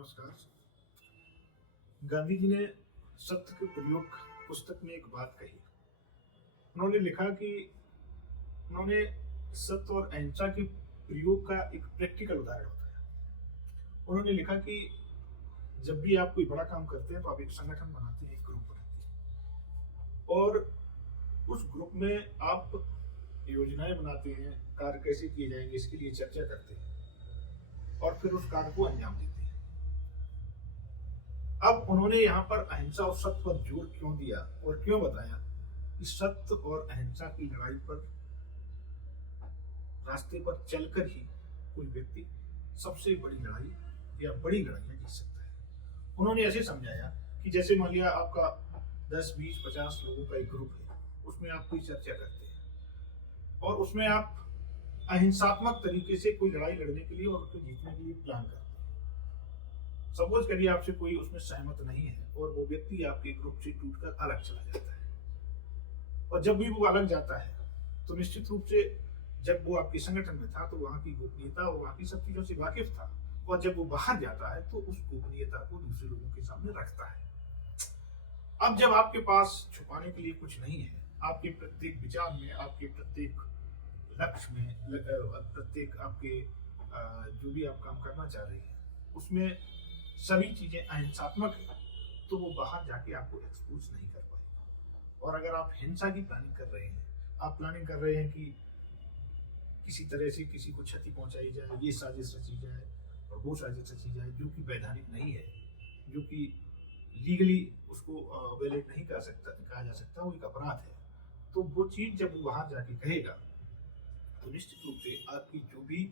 नमस्कार। गांधी जी ने सत्य के प्रयोग पुस्तक में एक बात कही। उन्होंने लिखा कि उन्होंने सत्य और अहिंसा के प्रयोग का एक प्रैक्टिकल उदाहरण बताया। उन्होंने लिखा कि जब भी आप कोई बड़ा काम करते हैं तो आप एक संगठन बनाते हैं, एक ग्रुप बनाते हैं और उस ग्रुप में आप योजनाएं बनाते हैं, कार्य कैसे किए जाएंगे इसके लिए चर्चा करते हैं और फिर उस कार्य को अंजाम देते हैं। अब उन्होंने यहाँ पर अहिंसा और सत्य पर जोर क्यों दिया और क्यों बताया कि सत्य और अहिंसा की लड़ाई पर रास्ते पर चलकर ही कोई व्यक्ति सबसे बड़ी लड़ाई या बड़ी लड़ाइयां जीत सकता है। उन्होंने ऐसे समझाया कि जैसे मान लिया आपका 10, 20, 50 लोगों का एक ग्रुप है, उसमें आप कोई चर्चा करते हैं और उसमें आप अहिंसात्मक तरीके से कोई लड़ाई लड़ने के लिए और उसको जीतने के लिए प्लान करते हैं। सपोज करिए आपसे कोई उसमें सहमत नहीं है और वो व्यक्ति आपके ग्रुप से टूटकर अलग चला जाता है और जब भी वो अलग जाता है तो निश्चित रूप से जब वो आपके संगठन में था तो वहां की गोपनीयता और वहां की सब चीजों से वाकिफ था और जब वो बाहर जाता है तो उस गोपनीयता को दूसरे लोगों के सामने रखता है। अब जब आपके पास छुपाने के लिए कुछ नहीं है, आपके प्रत्येक विचार में, आपके प्रत्येक लक्ष्य में, प्रत्येक आपके जो भी आप काम करना चाह रहे हैं उसमें सभी चीजें अहिंसात्मक है, तो वो बाहर जाके आपको एक्सपोज नहीं कर पाएगा। और अगर आप हिंसा की प्लानिंग कर रहे हैं, आप प्लानिंग कर रहे हैं कि किसी तरह से किसी को क्षति पहुंचाई जाए, ये साजिश रची जाए और वो साजिश रची जाए जो कि वैधानिक नहीं है, जो कि लीगली उसको वैलिड नहीं कहा जा सकता, वो एक अपराध है। तो वो चीज जब वो बाहर जाके कहेगा तो निश्चित रूप से आपकी जो भी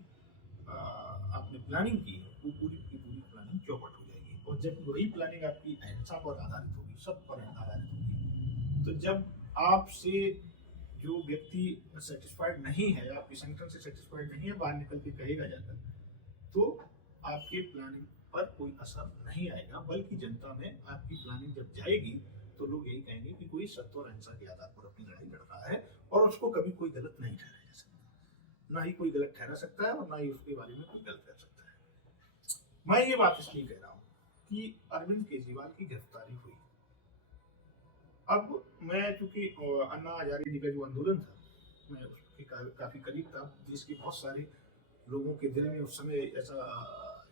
आपने प्लानिंग की है वो पूरी की पूरी प्लानिंग चौपट हो जाएगी। और जब वही प्लानिंग आपकी अहिंसा पर आधारित होगी, सत्य पर आधारित होगी, तो जब आपसे जो व्यक्ति सेटिस्फाइड नहीं है, आपके संगठन से सेटिस्फाइड नहीं है, बाहर निकल के कहेगा जाकर, तो आपके प्लानिंग पर कोई असर नहीं आएगा, बल्कि जनता में आपकी प्लानिंग जब जाएगी तो लोग यही कहेंगे कि कोई सत्य और अहिंसा के आधार पर अपनी लड़ाई लड़ रहा है और उसको कभी कोई गलत नहीं ठहराया जा सकता, ना ही कोई गलत ठहरा सकता है और ना ही उसके बारे में कोई गलत कर सकता है। मैं ये बात इसलिए कह रहा हूँ कि अरविंद केजरीवाल की गिरफ्तारी हुई। अब मैं चूंकि अन्ना हजारे जी का जो आंदोलन था, मैं उसके काफी करीब था। देश के बहुत सारे लोगों के दिल में उस समय ऐसा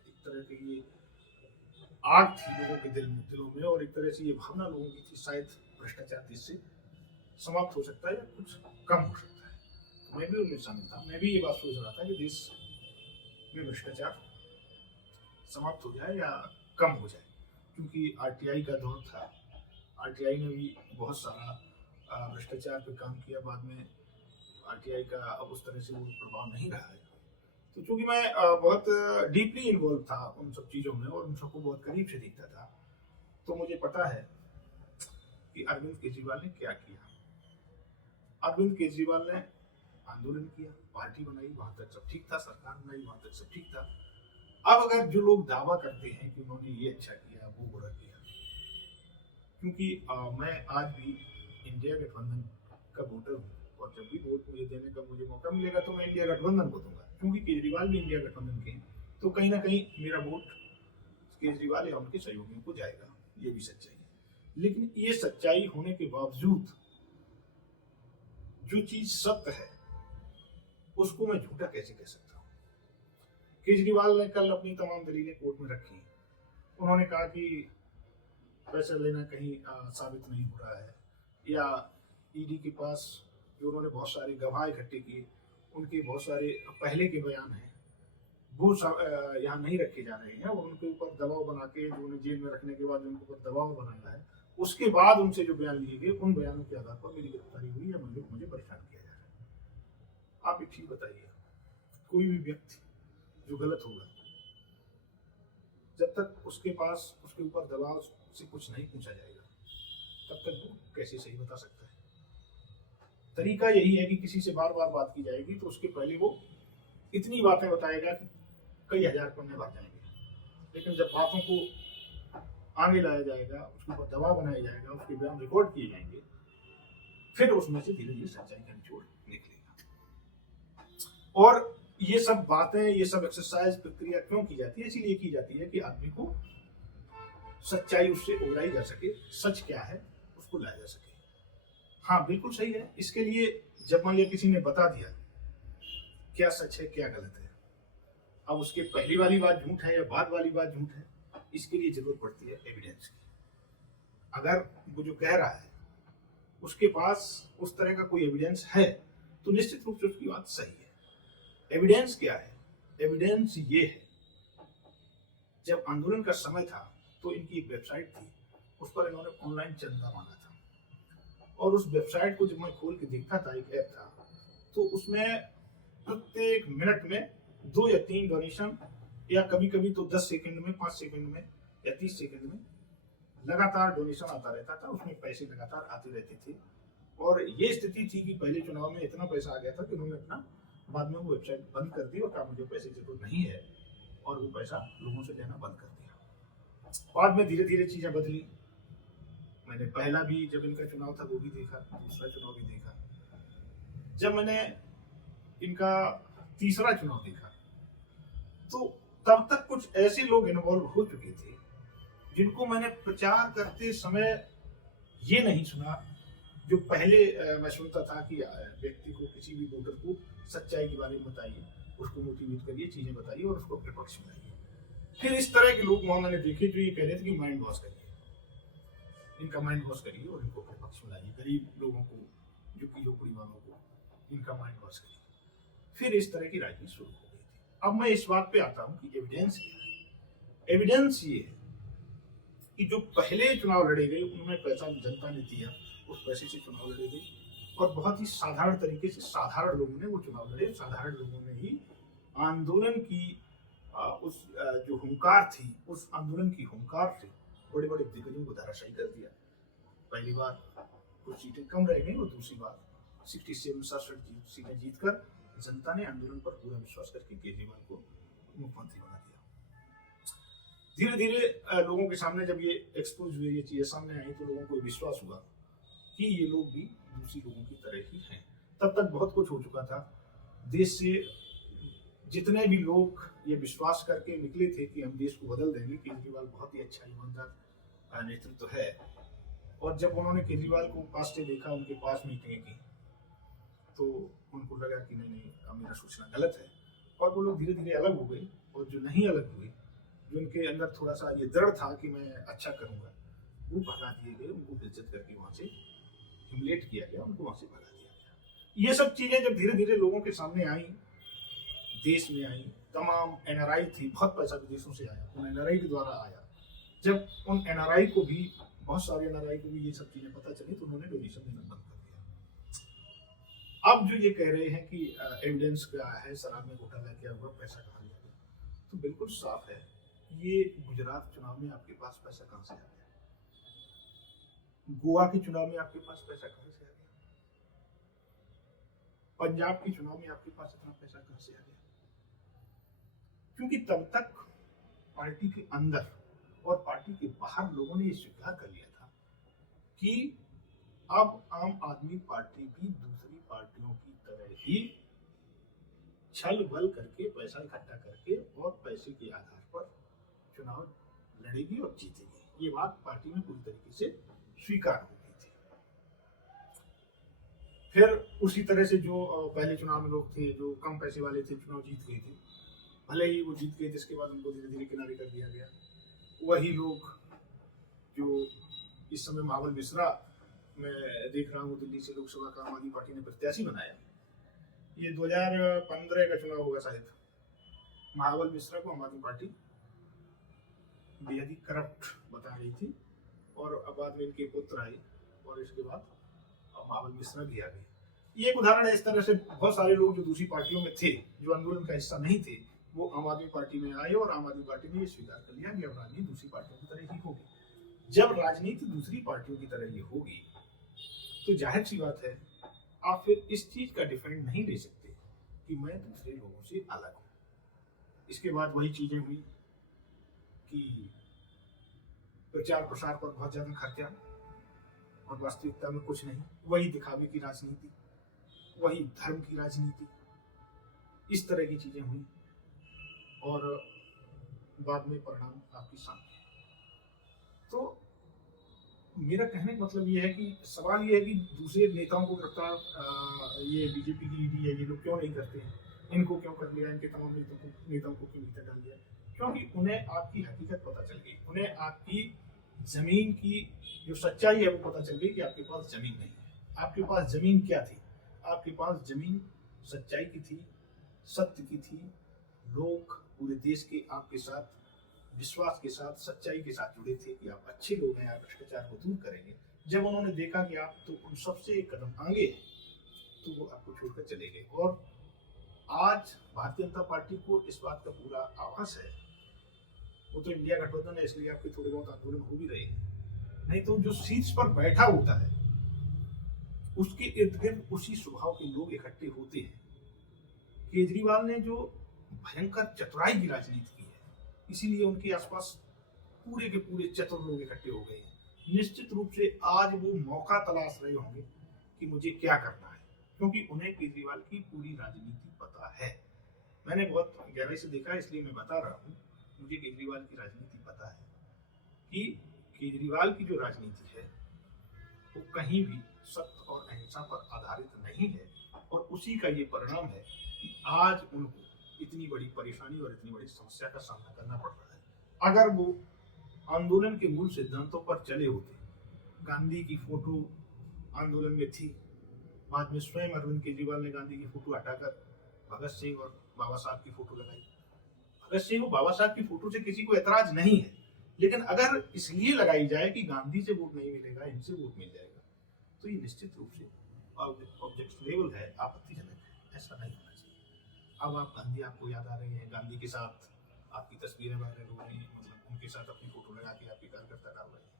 एक तरह की ये आग थी लोगों के दिलों में और एक तरह से ये भावना लोगों की थी, शायद भ्रष्टाचार देश से समाप्त हो सकता है या कुछ कम हो सकता है। तो मैं भी उनमें शामिल था। मैं भी ये बात सोच रहा था कि देश में भ्रष्टाचार समाप्त हो जाए या कम हो जाए, क्योंकि आरटीआई का दौर था। आरटीआई ने भी बहुत सारा भ्रष्टाचार पे काम किया, बाद में आरटीआई का अब उस तरह से वो प्रभाव नहीं रहा है। तो चूंकि मैं बहुत डीपली इन्वॉल्व था उन सब चीज़ों में और उन सबको बहुत करीब से देखता था, तो मुझे पता है कि अरविंद केजरीवाल ने क्या किया। अरविंद केजरीवाल ने आंदोलन किया, पार्टी बनाई, वहां तक सब ठीक था, सरकार बनाई, वहां तक सब ठीक था। अब अगर जो लोग दावा करते हैं कि उन्होंने ये अच्छा किया, वो बुरा किया, क्योंकि मैं आज भी इंडिया गठबंधन का वोटर हूँ और जब भी वोट मुझे देने का मुझे मौका मिलेगा तो मैं इंडिया गठबंधन को दूंगा, क्योंकि केजरीवाल भी इंडिया गठबंधन के हैं, तो कहीं ना कहीं मेरा वोट केजरीवाल या उनके सहयोगियों को जाएगा। ये भी सच्चाई है। लेकिन ये सच्चाई होने के बावजूद जो चीज सत्य है उसको मैं झूठा कैसे कह सकता हूँ। केजरीवाल ने कल अपनी तमाम दलीलें कोर्ट में रखी। उन्होंने कहा कि पैसा लेना कहीं साबित नहीं हो रहा है, या ईडी के पास जो उन्होंने बहुत सारे गवाह इकट्ठे किए, उनके बहुत सारे पहले के बयान हैं, वो यहाँ नहीं रखे जा रहे हैं और उनके ऊपर दबाव बना के, जो उन्हें जेल में रखने के बाद उनके ऊपर दबाव बनाया है, उसके बाद उनसे जो बयान लिए गए उन बयानों के आधार पर मेरी गिरफ्तारी हुई या मुझे परेशान किया जा रहा है। आप एक चीज बताइए, कोई भी व्यक्ति जो गलत होगा, जब तक उसके पास उसके ऊपर दबाव से कुछ नहीं पूछा जाएगा तब तक वो कैसे सही बता सकता है। तरीका यही है कि किसी से बार बार बात की जाएगी तो उसके पहले वो इतनी बातें बताएगा कि कई हजार पन्ने भर जाएंगे, लेकिन जब बातों को आगे लाया जाएगा, उसके ऊपर दबाव बनाया जाएगा, उसके बयान रिकॉर्ड किए जाएंगे, फिर उसमें से धीरे धीरे सच्चाई का निचोड़ निकलेगा। और ये सब बातें, ये सब एक्सरसाइज प्रक्रिया क्यों की जाती है? इसीलिए की जाती है कि आदमी को सच्चाई उससे उगलाई जा सके, सच क्या है उसको लाया जा सके। हाँ बिल्कुल सही है। इसके लिए जब मान लिया किसी ने बता दिया क्या सच है क्या गलत है, अब उसके पहली वाली बात झूठ है या बाद वाली बात झूठ है, इसके लिए जरूरत पड़ती है एविडेंस की। अगर वो जो कह रहा है उसके पास उस तरह का कोई एविडेंस है तो निश्चित रूप से उसकी बात सही है। एविडेंस क्या है? एविडेंस ये है, जब आंदोलन का समय था तो इनकी एक वेबसाइट थी, उस पर इन्होंने ऑनलाइन चंदा मांगा था, और उस वेबसाइट को जब मैं खोल के देखता था, एक ऐप था, तो उसमें प्रत्येक मिनट में 2 या 3 डोनेशन, या कभी कभी तो 10 सेकंड में, 5 सेकंड में या 30 सेकंड में लगातार डोनेशन आता रहता था, उसमें पैसे लगातार आते रहते थे। और ये स्थिति थी कि पहले चुनाव में इतना पैसा आ गया था कि उन्होंने अपना बाद में वो वेबसाइट बंद कर दी और कहा मुझे पैसे की जरूरत नहीं है, और वो पैसा लोगों से लेना बंद कर दिया। बाद में धीरे धीरे चीजें बदली। मैंने पहला भी जब इनका चुनाव था वो भी देखा, दूसरा चुनाव भी देखा। जब मैंने इनका तीसरा चुनाव देखा तो तब तक कुछ ऐसे लोग इन्वॉल्व हो चुके थे जिनको मैंने प्रचार करते समय ये नहीं सुना जो पहले मैं सुनता था कि व्यक्ति को, किसी भी वोटर को सच्चाई के बारे में बताइए, उसको मोटिवेट करिए, चीजें बताइए और उसको अपने पक्ष में लाइए। फिर इस तरह के लोग वहां मैंने देखे जो ये कह रहे थे कि माइंड वॉश करिए, इनका माइंड वॉश करिए और इनको अपने पक्ष में लाइए, गरीब लोगों को, झुग्गी झोपड़ी वालों को, इनका माइंड वॉश करिए। फिर इस तरह की राजनीति शुरू हो गई थी। अब मैं इस बात पे आता हूँ कि एविडेंस क्या है। एविडेंस ये है कि जो पहले चुनाव लड़े गए उनमें पैसा जनता ने दिया, उस पैसे से चुनाव लड़े गए और बहुत ही साधारण तरीके से साधारण लोगों ने वो चुनाव लड़े। साधारण लोगों ने ही आंदोलन की उस जो हुंकार थी, उस आंदोलन की हुंकार से बड़े बड़े दिग्गजों को धराशायी कर दिया। पहली बार कुछ सीटें कम रह गई और दूसरी बार 67-67 सीटें जीतकर जनता ने आंदोलन पर पूरा विश्वास करके केजरीवाल को मुख्यमंत्री बना दिया। धीरे धीरे लोगों के सामने जब ये एक्सपोज हुए, ये चीजें सामने आई, तो लोगों को विश्वास हुआ कि ये लोग भी दूसरी लोगों की तरह ही हैं। तब तक बहुत कुछ हो चुका था। देश से जितने भी लोग ये विश्वास करके निकले थे कि हम देश को बदल देंगे, केजरीवाल बहुत ही अच्छा ईमानदार नेतृत्व है, और जब उन्होंने केजरीवाल को पास से देखा, उनके पास मीटिंग की, तो उनको लगा कि नहीं मेरा सोचना गलत है, और वो लोग धीरे धीरे अलग हो गए। और जो नहीं अलग हुए, जो उनके अंदर थोड़ा सा ये दृढ़ था कि मैं अच्छा करूंगा, वो भगा दिए गए, उनको बेइज्जत करके वहां से ह्यूमिलेट किया गया, उनको वहां से भगा दिया गया। ये सब चीजें जब धीरे धीरे लोगों के सामने आई, देश में आई, तमाम एनआरआई थी, बहुत पैसा विदेशों से आया, उन एनआरआई के द्वारा आया। जब उन एनआरआई को भी, बहुत सारे एनआरआई को भी ये सब चीजें पता चली, तो उन्होंने डोनेशन देना बंद कर दिया। अब जो ये कह रहे हैं कि एविडेंस क्या है, शराब में घोटाला किया हुआ, पैसा कहाँ गया, तो बिल्कुल साफ है। ये गुजरात चुनाव में आपके पास पैसा कहां से आ गया? गोवा के चुनाव में आपके पास पैसा कहां से आ गया? पंजाब के चुनाव में आपके पास इतना पैसा कहां से आ गया? क्योंकि तब तक पार्टी के अंदर और पार्टी के बाहर लोगों ने ये स्वीकार कर लिया था कि अब आम आदमी पार्टी भी दूसरी पार्टियों की तरह ही छल बल करके, पैसा इकट्ठा करके और पैसे के आधार पर चुनाव लड़ेगी और जीतेगी। ये बात पार्टी में पूरी तरीके से स्वीकार हो गई थी। फिर उसी तरह से जो पहले चुनाव में लोग थे, जो कम पैसे वाले थे, चुनाव जीत गए थे, भले ही वो जीत गए थे, इसके बाद उनको धीरे धीरे किनारे कर दिया गया। वही लोग जो इस समय महाबल मिश्रा, मैं देख रहा हूँ दिल्ली से लोकसभा का आम आदमी पार्टी ने प्रत्याशी बनाया, ये 2015 का चुनाव होगा शायद, महाबल मिश्रा को आम आदमी पार्टी बेहद ही करप्ट बता रही थी, और अब बाद में इनके पुत्र आए, और इसके बाद महाबल मिश्रा भी आ गए। ये एक उदाहरण है। इस तरह से बहुत सारे लोग जो दूसरी पार्टियों में थे, जो आंदोलन का हिस्सा नहीं थे, वो आम आदमी पार्टी में आए, और आम आदमी पार्टी ने ये स्वीकार कर लिया कि अब राजनीति दूसरी पार्टियों की तरह ही होगी। जब राजनीति दूसरी पार्टियों की तरह ही होगी, तो जाहिर सी बात है आप फिर इस चीज का डिफेंड नहीं ले सकते कि मैं दूसरे लोगों से अलग हूं। इसके बाद वही चीजें हुई कि प्रचार प्रसार पर बहुत ज्यादा खर्चा और वास्तविकता में कुछ नहीं, वही दिखावे की राजनीति, वही धर्म की राजनीति, इस तरह की चीजें हुई और बाद में परिणाम आपके सामने। तो मेरा कहने का मतलब ये है कि सवाल ये है कि दूसरे नेताओं को गिरफ्तार ये बीजेपी की ईडी है, ये लोग क्यों नहीं करते हैं, इनको क्यों कर लिया, इनके तमाम नेताओं को क्यों भीतर डाल दिया? क्योंकि उन्हें आपकी हकीकत पता चल गई, उन्हें आपकी जमीन की जो सच्चाई है वो पता चल गई कि आपके पास जमीन नहीं है। आपके पास जमीन क्या थी? आपके पास जमीन सच्चाई की थी, सत्य की थी। लोग पूरे देश के आपके साथ विश्वास के साथ, सच्चाई के साथ जुड़े थे कि आप अच्छे लोग हैं, आप भ्रष्टाचार को दूर करेंगे। जब उन्होंने देखा कि आप तो उन सबसे एक कदम आगे हैं, तो वो आपको छोड़कर चले गए। और आज भारतीय जनता पार्टी को इस बात का पूरा आभास है। वो तो इंडिया गठबंधन है, इसलिए आपके थोड़े बहुत आंदोलन हो भी रहे हैं, नहीं तो जो शीर्ष पर बैठा होता है उसके इर्द गिर्द उसी स्वभाव के लोग इकट्ठे होते हैं। केजरीवाल ने जो भयंकर चतुराई की राजनीति की है, इसीलिए उनके आसपास पूरे के पूरे चतुर लोग इकट्ठे हो गए हैं। निश्चित रूप से आज वो मौका तलाश रहे होंगे कि मुझे क्या करना है, क्योंकि उन्हें केजरीवाल की पूरी राजनीति पता है। मैंने बहुत गहराई से देखा है, इसलिए मैं बता रहा हूँ। मुझे केजरीवाल की राजनीति पता है कि केजरीवाल की जो राजनीति है वो कहीं भी सत्य और अहिंसा पर आधारित नहीं है, और उसी का ये परिणाम है कि आज उनको इतनी बड़ी परेशानी और इतनी बड़ी समस्या का सामना करना पड़ रहा है। अगर वो आंदोलन के मूल सिद्धांतों पर चले होते, गांधी की फोटो आंदोलन में थी, बाद में स्वयं अरविंद केजरीवाल ने गांधी की फोटो हटाकर भगत सिंह और बाबा साहब की फोटो लगाई। भगत सिंह और बाबा साहब की फोटो से किसी को एतराज नहीं है, लेकिन अगर इसलिए लगाई जाए कि गांधी से वोट नहीं मिलेगा, इनसे वोट मिल जाएगा, तो ये निश्चित रूप से ऑब्जेक्शनेबल है, आपत्तिजनक है। ऐसा नहीं होना चाहिए। अब आप गांधी आपको याद आ रहे हैं, गांधी के साथ आपकी तस्वीरें वायरल हो रही हैं, मतलब उनके साथ अपनी फोटो लगा के आपके कार्यकर्ता डाल रहे हैं।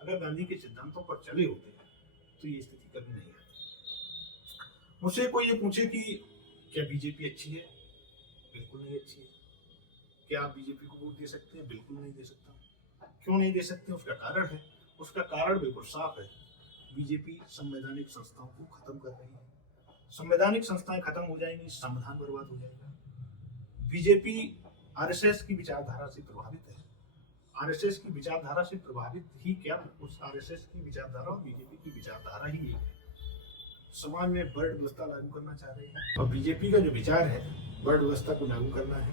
अगर गांधी के सिद्धांतों पर चले होते तो ये स्थिति कभी नहीं आती। मुझसे कोई ये पूछे कि क्या बीजेपी अच्छी है? बिल्कुल नहीं अच्छी है। क्या आप बीजेपी को वोट दे सकते हैं? बिल्कुल नहीं दे सकता। क्यों नहीं दे सकते? उसका कारण है, उसका कारण बिल्कुल साफ है। बीजेपी संवैधानिक संस्थाओं को खत्म कर रही है। संवैधानिक संस्थाएं खत्म हो जाएंगी, संविधान बर्बाद हो जाएगा। बीजेपी आरएसएस की विचारधारा से प्रभावित है। आरएसएस की विचारधारा से प्रभावित ही क्या, उस आरएसएस की विचारधारा और बीजेपी की विचारधारा ही एक है। समाज में वर्ग व्यवस्था लागू करना चाह रहे हैं, और बीजेपी का जो विचार है वर्ग व्यवस्था को लागू करना है,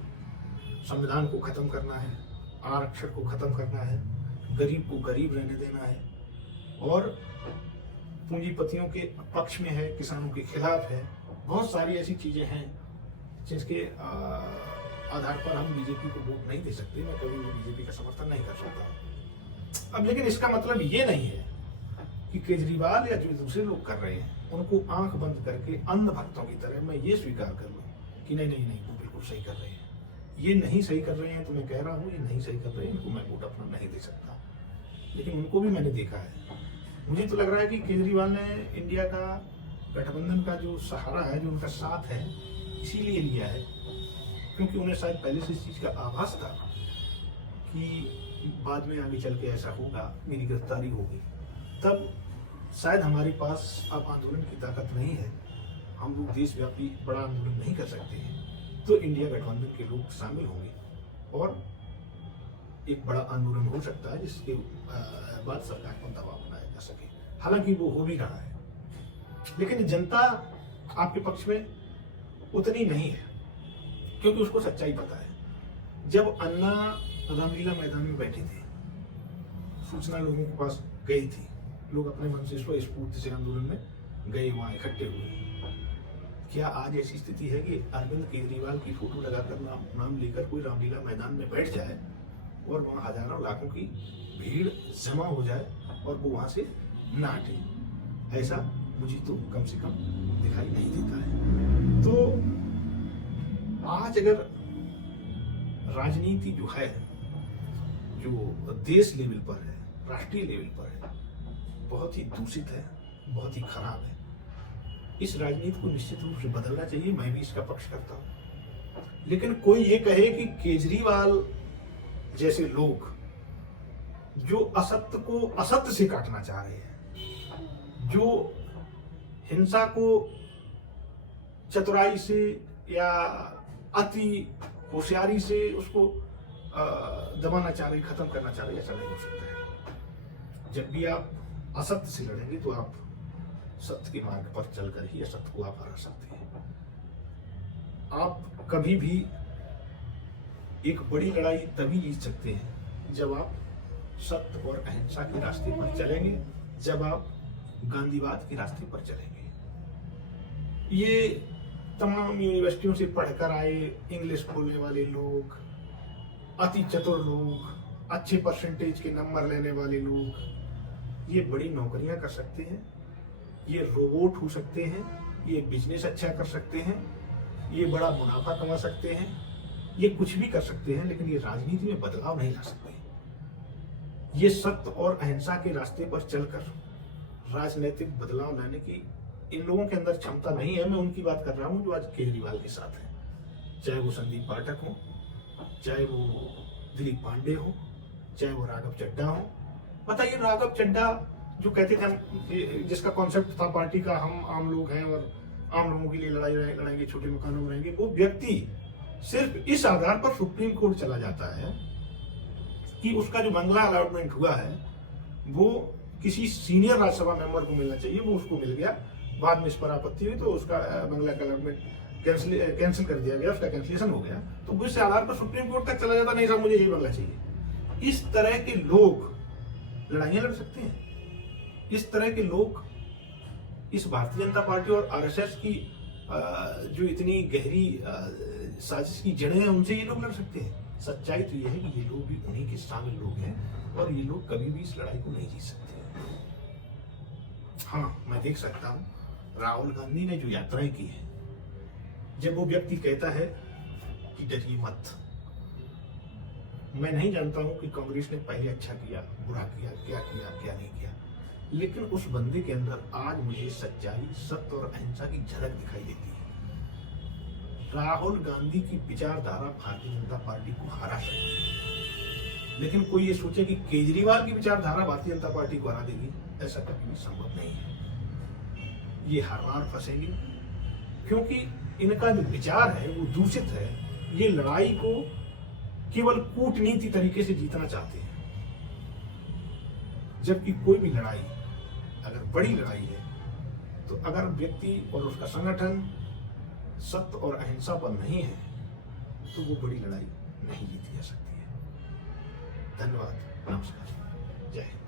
संविधान को खत्म करना है, आरक्षण को खत्म करना है, गरीब को गरीब रहने देना है, और पूंजीपतियों के पक्ष में है, किसानों के खिलाफ है। बहुत सारी ऐसी चीजें हैं जिसके आधार पर हम बीजेपी को वोट नहीं दे सकते। मैं कभी भी बीजेपी का समर्थन नहीं कर सकता। अब लेकिन इसका मतलब ये नहीं है कि केजरीवाल या जो दूसरे लोग कर रहे हैं उनको आंख बंद करके अंध भक्तों की तरह मैं ये स्वीकार कर लूँ कि नहीं नहीं नहीं वो बिल्कुल सही कर रहे हैं। ये नहीं सही कर रहे हैं तो मैं कह रहा हूँ ये नहीं सही कर रहे हैं, इनको मैं वोट अपना नहीं दे सकता। लेकिन उनको भी मैंने देखा है। मुझे तो लग रहा है कि केजरीवाल ने इंडिया का गठबंधन का जो सहारा है, जो उनका साथ है, इसीलिए लिया है क्योंकि उन्हें शायद पहले से इस चीज़ का आभास था कि बाद में आगे चल के ऐसा होगा, मेरी गिरफ्तारी होगी। तब शायद हमारे पास अब आंदोलन की ताकत नहीं है, हम लोग देशव्यापी बड़ा आंदोलन नहीं कर सकते हैं, तो इंडिया गठबंधन के लोग शामिल होंगे और एक बड़ा आंदोलन हो सकता है जिसके बाद सरकार पर दबाव बनाया जा सके। हालांकि वो हो भी रहा है, लेकिन जनता आपके पक्ष में उतनी नहीं है क्योंकि उसको सच्चाई पता है। जब अन्ना रामलीला मैदान में बैठे थे, सूचना लोगों के पास गई थी, लोग अपने मन से स्वस्फूर्ति से आंदोलन में गए, वहां इकट्ठे हुए। क्या आज ऐसी स्थिति है कि अरविंद केजरीवाल की फोटो लगाकर नाम लेकर कोई रामलीला मैदान में बैठ जाए और वहां हजारों लाखों की भीड़ जमा हो जाए और वो वहां से ना हटे? ऐसा मुझे तो कम से कम दिखाई नहीं देता है। तो आज अगर राजनीति जो है, जो देश लेवल पर है, राष्ट्रीय लेवल पर है, बहुत ही दूषित है, बहुत ही खराब है। इस राजनीति को निश्चित रूप से बदलना चाहिए, मैं भी इसका पक्ष करता हूं। लेकिन कोई ये कहे कि केजरीवाल जैसे लोग जो असत्य को असत्य से काटना चाह रहे हैं, जो हिंसा को चतुराई से या अति होशियारी से उसको दबाना चाह रहे, खत्म करना चाह रहे, ऐसा नहीं हो सकता है। जब भी आप असत्य से लड़ेंगे तो आप सत्य के मार्ग पर चलकर ही असत्य को आप हरा सकते हैं। आप कभी भी एक बड़ी लड़ाई तभी जीत सकते हैं जब आप सत्य और अहिंसा के रास्ते पर चलेंगे, जब आप गांधीवाद के रास्ते पर चलेंगे। ये तमाम यूनिवर्सिटियों से पढ़कर आए इंग्लिश बोलने वाले लोग, अति चतुर लोग, अच्छे परसेंटेज के नंबर लेने वाले लोग, ये बड़ी नौकरियां कर सकते हैं, ये रोबोट हो सकते हैं, ये बिजनेस अच्छा कर सकते हैं, ये बड़ा मुनाफा कमा सकते हैं, ये कुछ भी कर सकते हैं, लेकिन ये राजनीति में बदलाव नहीं ला सकते। ये सत्य और अहिंसा के रास्ते पर चलकर राजनीतिक बदलाव लाने की इन लोगों के अंदर क्षमता नहीं है। मैं उनकी बात कर रहा हूं जो आज केजरीवाल के साथ है, चाहे वो संदीप पाठक हो, चाहे वो दिलीप पांडे हो, चाहे वो राघव चड्ढा हो। बताइए, राघव चड्ढा जो कहते थे, जिसका कॉन्सेप्ट था पार्टी का, हम आम लोग हैं और आम लोगों के लिए लड़ाई लड़ाएंगे, छोटे मकानों में रहेंगे, वो व्यक्ति सिर्फ इस आधार पर सुप्रीम कोर्ट चला जाता है कि उसका जो बंगला अलॉटमेंट हुआ है वो किसी सीनियर राज्यसभा मेंबर को मिलना चाहिए, वो उसको मिल गया। बाद में इस पर आपत्ति हुई तो उसका बंगला का अलॉटमेंट कैंसिल कर दिया गया, उसका कैंसिलेशन हो गया। तो वो इस आधार पर सुप्रीम कोर्ट तक चला जाता, नहीं साहब मुझे यही बंगला चाहिए। इस तरह के लोग लड़ाइयां लड़ सकते हैं। इस तरह के लोग इस भारतीय जनता पार्टी और आरएसएस की जो इतनी गहरी साजिश की जड़ें हैं, उनसे ये लोग लड़ सकते हैं। सच्चाई तो ये है कि ये लोग भी उन्हीं के शामिल लोग हैं और ये लोग कभी भी इस लड़ाई को नहीं जीत सकते। हाँ, मैं देख सकता हूँ राहुल गांधी ने जो यात्राएं की है, जब वो व्यक्ति कहता है कि डरिए मत, मैं नहीं जानता हूं कि कांग्रेस ने पहले अच्छा किया, बुरा किया, क्या नहीं किया, लेकिन उस बंदे के अंदर आज मुझे सच्चाई, सत्य और अहिंसा की झलक दिखाई देती है। राहुल गांधी की विचारधारा भारतीय जनता पार्टी को हरा सकती है, लेकिन कोई ये सोचे कि केजरीवाल की विचारधारा भारतीय जनता पार्टी को हरा देगी, ऐसा कभी भी संभव नहीं है। ये हर बार फंसेंगे क्योंकि इनका जो विचार है वो दूषित है। ये लड़ाई को केवल कूटनीति तरीके से जीतना चाहते हैं, जबकि कोई भी लड़ाई अगर बड़ी लड़ाई है तो अगर व्यक्ति और उसका संगठन सत्य और अहिंसा पर नहीं है तो वो बड़ी लड़ाई नहीं जीती जा सकती है। धन्यवाद, नमस्कार, जय हिंद।